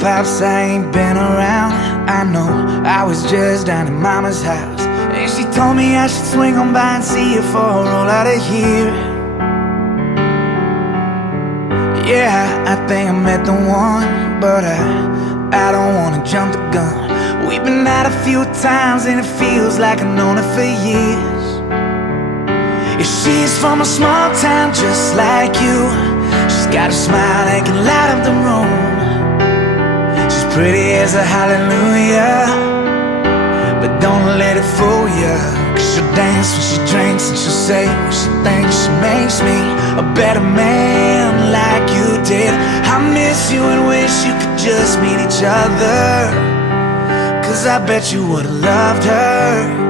Pops, I ain't been around. I know, I was just down at Mama's house, and she told me I should swing on by and see you for a roll out of here. Yeah, I think I met the one, but I don't wanna jump the gun. We've been out a few times and it feels like I've known her for years. Yeah, she's from a small town just like you. She's got a smile that can light up the room. She's pretty as a hallelujah, but don't let it fool ya. Cause she'll dance when she drinks and she'll say what she thinks. She makes me a better man like you did. I miss you and wish you could just meet each other, cause I bet you would've loved her.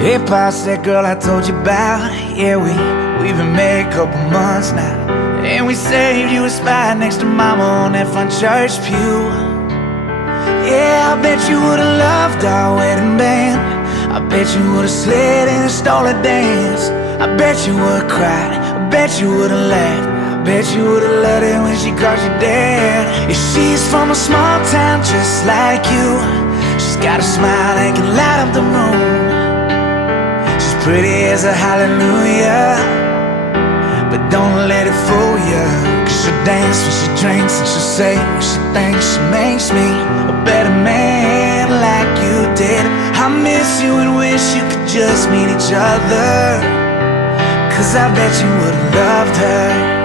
Hey, Pops, that girl I told you about. Yeah, we've been married a couple months now, and we saved you a spot next to Mama on that front church pew. Yeah, I bet you would've loved our wedding band. I bet you would've slid and stole a dance. I bet you would've cried, I bet you would've laughed, I bet you would've loved it when she caught you dead. Yeah, she's from a small town just like you. She's got a smile that can light up the room. Pretty as a hallelujah, but don't let it fool ya. Cause she'll dance when she drinks and she'll say what she thinks. She makes me a better man like you did. I miss you and wish you could just meet each other, cause I bet you would've loved her.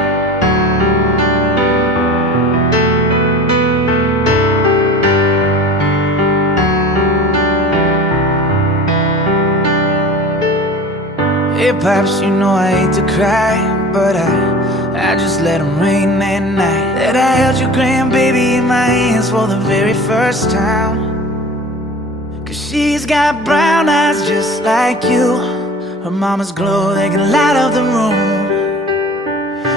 Hey, Pops, you know I hate to cry, but I just let him rain that night that I held your grandbaby in my hands for the very first time. Cause she's got brown eyes just like you. Her mama's glow, they can light up the room.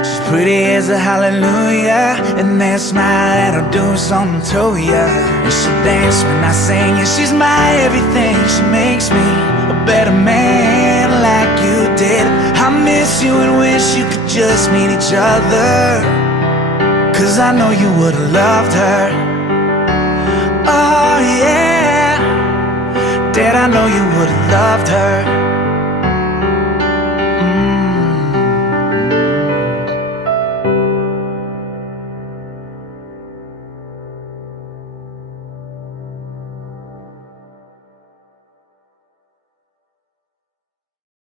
She's pretty as a hallelujah, and that smile that'll do something to ya. And she'll dance when I sing, and she's my everything. She makes me a better man like you did. I miss you and wish you could just meet each other, cause I know you would've loved her. Oh yeah, Dad, I know you would've loved her.